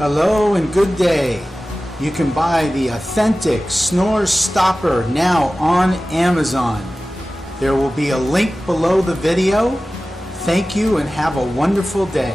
Hello and good day. You can buy the authentic snore stopper now on Amazon. There will be a link below the video. Thank you and have a wonderful day.